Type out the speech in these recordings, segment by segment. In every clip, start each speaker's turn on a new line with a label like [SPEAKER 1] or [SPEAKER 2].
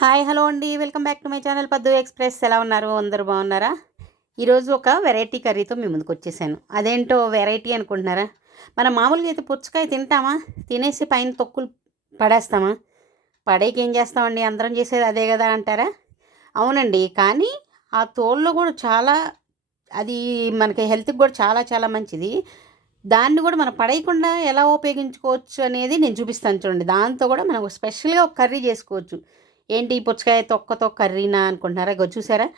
[SPEAKER 1] Hi hello అండి. Welcome back to my channel Paddu express. ఎలా ఉన్నారు? అందరూ బాగున్నారా? ఈరోజు ఒక వెరైటీ కర్రీతో మీ ముందుకు వచ్చేసాను. అదేంటో వెరైటీ అనుకుంటున్నారా? మనం మామూలుగా అయితే పుచ్చకాయ తింటామా? తినేసి పైన తొక్కులు పడేస్తామా? పడేకి ఏం చేస్తామండి? అందరం చేసేది అదే కదా అంటారా? అవునండి. కానీ ఆ తోల్లో కూడా చాలా అది మనకి హెల్త్కి కూడా చాలా చాలా మంచిది. దాన్ని కూడా మనం పడేయకుండా ఎలా ఉపయోగించుకోవచ్చు అనేది నేను చూపిస్తాను చూడండి. దాంతో కూడా మనం స్పెషల్గా ఒక కర్రీ చేసుకోవచ్చు. ఏంటి పుచ్చకాయ తొక్కతో కర్రీనా అనుకుంటున్నారా? ఇగో చూసారా?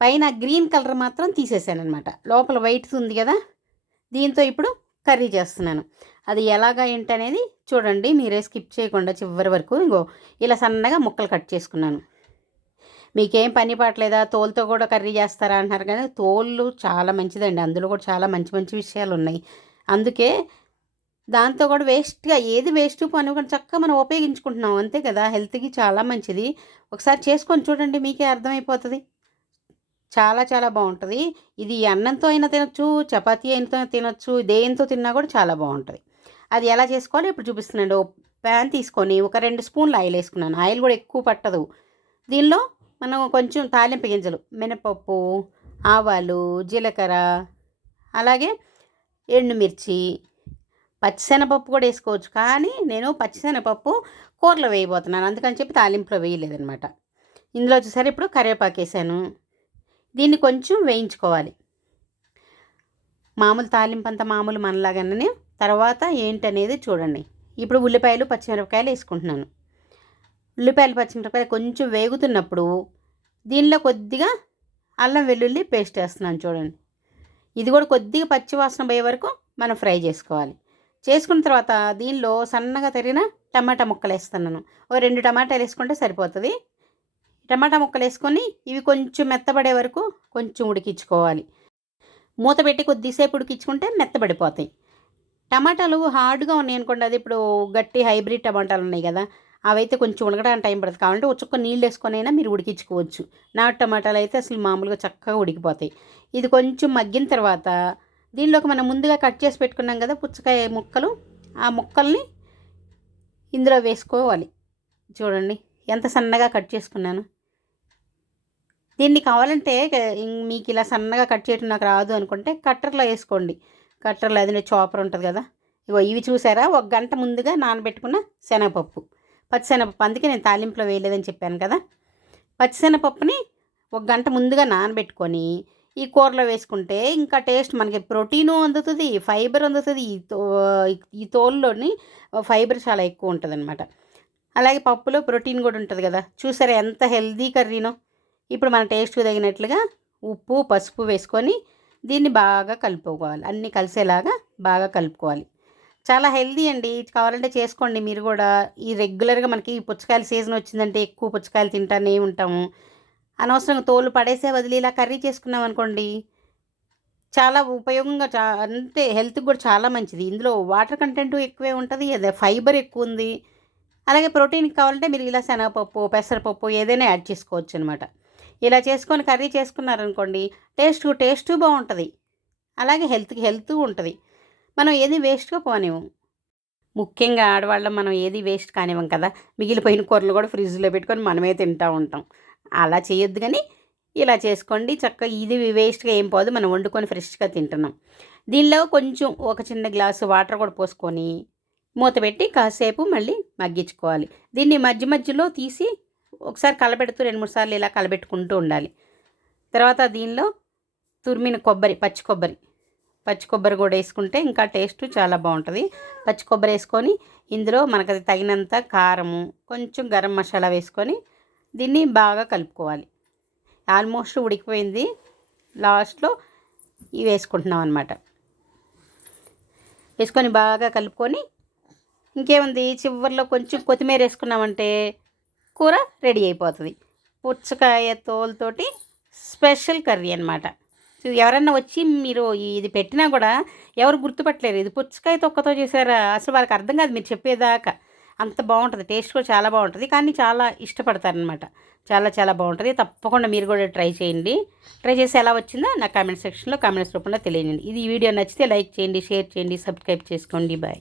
[SPEAKER 1] పైన గ్రీన్ కలర్ మాత్రం తీసేసాను అనమాట లోపల వైట్ ఉంది కదా? దీంతో ఇప్పుడు కర్రీ చేస్తున్నాను. అది ఎలాగా ఏంటి అనేది చూడండి. మీరే స్కిప్ చేయకుండా చివరి వరకు ఇంకో ఇలా సన్నగా ముక్కలు కట్ చేసుకున్నాను. మీకేం పని పట్టలేదా తోలుతో కూడా కర్రీ చేస్తారా అంటున్నారు కానీ తోళ్ళు చాలా మంచిదండి. అందులో కూడా చాలా మంచి మంచి విషయాలు ఉన్నాయి అందుకే దాంతో కూడా వేస్ట్గా ఏది వేస్ట్ పని కూడా చక్కగా మనం ఉపయోగించుకుంటున్నాం. అంతే కదా? హెల్త్కి చాలా మంచిది. ఒకసారి చేసుకొని చూడండి మీకే అర్థమైపోతుంది. చాలా చాలా బాగుంటుంది. ఇది అన్నంతో అయినా తినొచ్చు చపాతీ అయినతో తినొచ్చు దేయంతో తిన్నా కూడా చాలా బాగుంటుంది. అది ఎలా చేసుకోవాలో ఇప్పుడు చూపిస్తున్నాండి ఓ ప్యాన్ తీసుకొని ఒక రెండు స్పూన్లు ఆయిల్ వేసుకున్నాను. ఆయిల్ కూడా ఎక్కువ పట్టదు. దీనిలో మనం కొంచెం తాలింపు గింజలు మినపప్పు ఆవాలు జీలకర్ర అలాగే ఎండుమిర్చి పచ్చిశనగపప్పు కూడా వేసుకోవచ్చు. కానీ నేను పచ్చిశనగపప్పు కూరలో వేయబోతున్నాను. అందుకని చెప్పి తాలింపులో వేయలేదనమాట ఇందులో వచ్చేసరి ఇప్పుడు కరివేపాకు వేసాను. దీన్ని కొంచెం వేయించుకోవాలి. మామూలు తాలింపు అంతా మామూలు మనలాగానే తర్వాత ఏంటనేది చూడండి. ఇప్పుడు ఉల్లిపాయలు పచ్చిమిరపకాయలు వేసుకుంటున్నాను. ఉల్లిపాయలు పచ్చిమిరపకాయలు కొంచెం వేగుతున్నప్పుడు దీనిలో కొద్దిగా అల్లం వెల్లుల్లి పేస్ట్ వేస్తున్నాను చూడండి. ఇది కూడా కొద్దిగా పచ్చివాసన పోయే వరకు మనం ఫ్రై చేసుకోవాలి. చేసుకున్న తర్వాత దీనిలో సన్నగా తరిగిన టమాటా ముక్కలు వేస్తున్నాను ఓ రెండు టమాటాలు వేసుకుంటే సరిపోతుంది. టమాటా ముక్కలు వేసుకొని ఇవి కొంచెం మెత్తబడే వరకు కొంచెం ఉడికించుకోవాలి. మూత పెట్టి కొద్దిసేపు ఉడికించుకుంటే మెత్తబడిపోతాయి. టమాటాలు హార్డ్గా ఉన్నాయి అనుకోండి అది ఇప్పుడు గట్టి హైబ్రిడ్ టమాటాలు ఉన్నాయి కదా అవైతే కొంచెం ఉడకడానికి టైం పడుతుంది. కావాలంటే ఉచ్చుక్క నీళ్ళు వేసుకొనైనా మీరు ఉడికించుకోవచ్చు. నాటు టమాటాలు అయితే అసలు మామూలుగా చక్కగా ఉడికిపోతాయి. ఇది కొంచెం మగ్గిన తర్వాత దీనిలోకి మనం ముందుగా కట్ చేసి పెట్టుకున్నాం కదా పుచ్చకాయ ముక్కలు. ఆ ముక్కల్ని ఇందులో వేసుకోవాలి. చూడండి ఎంత సన్నగా కట్ చేసుకున్నాను. దీన్ని కావాలంటే మీకు ఇలా సన్నగా కట్ చేయడం నాకు రాదు అనుకుంటే కట్టర్లో వేసుకోండి. కట్టర్లో అది చాపర్ ఉంటుంది కదా. ఇగో ఇవి చూసారా? ఒక గంట ముందుగా నానబెట్టుకున్న శనగపప్పు. పచ్చిశనగపప్పు. అందుకే నేను తాలింపులో వేయలేదని చెప్పాను కదా. పచ్చిశనగపప్పుని ఒక గంట ముందుగా నానబెట్టుకొని ఈ కూరలో వేసుకుంటే ఇంకా టేస్ట్ మనకి ప్రోటీను అందుతుంది ఫైబర్ అందుతుంది ఈ తో ఈ తోలులోని ఫైబర్ చాలా ఎక్కువ ఉంటుంది అనమాట అలాగే పప్పులో ప్రోటీన్ కూడా ఉంటుంది కదా చూసారా ఎంత హెల్దీ కర్రీనో. ఇప్పుడు మన టేస్ట్కి తగినట్లుగా ఉప్పు పసుపు వేసుకొని దీన్ని బాగా కలుపుకోవాలి. అన్నీ కలిసేలాగా బాగా కలుపుకోవాలి. చాలా హెల్దీ అండి. కావాలంటే చేసుకోండి మీరు కూడా. ఈ రెగ్యులర్గా మనకి పుచ్చకాయల సీజన్ వచ్చిందంటే ఎక్కువ పుచ్చకాయలు తింటానే ఉంటాము. అనవసరంగా తోలు పడేసే వదిలి ఇలా కర్రీ చేసుకున్నాం అనుకోండి చాలా ఉపయోగంగా చా అంటే హెల్త్కి కూడా చాలా మంచిది. ఇందులో వాటర్ కంటెంట్ ఎక్కువే ఉంటుంది అదే ఫైబర్ ఎక్కువ ఉంది. అలాగే ప్రోటీన్ కావాలంటే మీరు ఇలా శనగపప్పు పెసరపప్పు ఏదైనా యాడ్ చేసుకోవచ్చు అనమాట ఇలా చేసుకొని కర్రీ చేసుకున్నారనుకోండి టేస్ట్ టేస్ట్ బాగుంటుంది. అలాగే హెల్త్కి హెల్త్ ఉంటుంది. మనం ఏది వేస్ట్గా పోనివ్వం. ముఖ్యంగా ఆడవాళ్ళం మనం ఏది వేస్ట్ కానివ్వం కదా మిగిలిపోయిన కూరలు కూడా ఫ్రిడ్జ్లో పెట్టుకొని మనమే తింటూ ఉంటాం. అలా చేయొద్దు కానీ ఇలా చేసుకోండి. చక్కగా ఇది వేస్ట్గా ఏం పోదు. మనం వండుకొని ఫ్రెష్గా తింటున్నాం. దీనిలో కొంచెం ఒక చిన్న గ్లాసు వాటర్ కూడా పోసుకొని మూత పెట్టి కాసేపు మళ్ళీ మగ్గించుకోవాలి. దీన్ని మధ్య మధ్యలో తీసి ఒకసారి కలబెడుతూ రెండు మూడు సార్లు ఇలా కలబెట్టుకుంటూ ఉండాలి. తర్వాత దీనిలో తురిమిన కొబ్బరి పచ్చి కొబ్బరి పచ్చి కొబ్బరి కూడా వేసుకుంటే ఇంకా టేస్ట్ చాలా బాగుంటుంది. పచ్చి కొబ్బరి వేసుకొని ఇందులో మనకు తగినంత కారము కొంచెం గరం మసాలా వేసుకొని దీన్ని బాగా కలుపుకోవాలి. ఆల్మోస్ట్ ఉడికిపోయింది. లాస్ట్లో ఇవి వేసుకుంటున్నాం అనమాట వేసుకొని బాగా కలుపుకొని ఇంకేముంది? చివరిలో కొంచెం కొత్తిమీర వేసుకున్నామంటే కూర రెడీ అయిపోతుంది. పుచ్చకాయ తోలుతోటి స్పెషల్ కర్రీ అనమాట ఎవరన్నా వచ్చి మీరు ఇది పెట్టినా కూడా ఎవరు గుర్తుపట్టలేరు. ఇది పుచ్చకాయ తొక్కతో చేశారా? అసలు వాళ్ళకి అర్థం కాదు మీరు చెప్పేదాకా. అంత బాగుంటుంది. టేస్ట్ కూడా చాలా బాగుంటుంది. కానీ చాలా ఇష్టపడతారనమాట. చాలా చాలా బాగుంటుంది. తప్పకుండా మీరు కూడా ట్రై చేయండి. ట్రై చేసి ఎలా వచ్చిందో నా కామెంట్ సెక్షన్లో కామెంట్స్ రూపంలో తెలియజేయండి. ఇది వీడియో నచ్చితే లైక్ చేయండి షేర్ చేయండి సబ్స్క్రైబ్ చేసుకోండి. బాయ్.